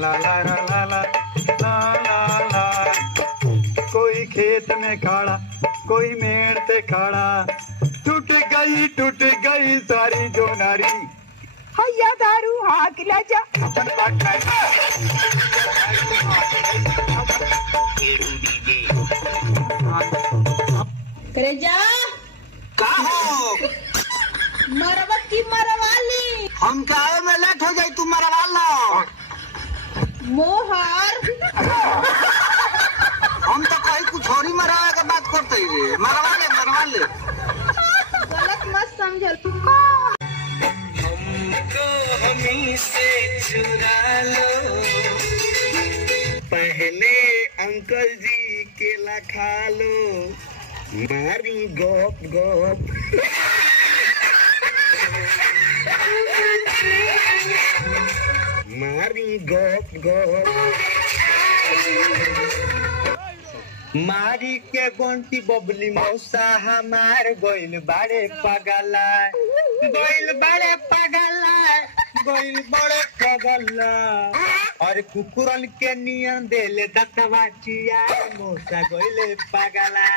ला ला ला ला ला ला ला। कोई खेत में खड़ा कोई मेड़ पे खड़ा, टूट गई सारी जो नारी। हैया दारू हाँक ला जा। करे जा का हो मरवत की मरवाली। हम काहे में लेट हो जाई, तू मरवा लो। मोहर हम तो कहीं कुछ और ही मरवाए के बात करते रे। मरवा ले गलत मत समझल। हमको हमी से चुरा लो, पहले अंकल जी केला खा लो, मारी गोप गोप। मारी गोप गोप। मारी के गोंटी बबली मौसा हमार गोइल बाड़े पगला, गोइल बाड़े पगला, गोइल बड़े पगला। और कुकुरन के नियन देले दतवा चिया, मौसा गोइले पगला।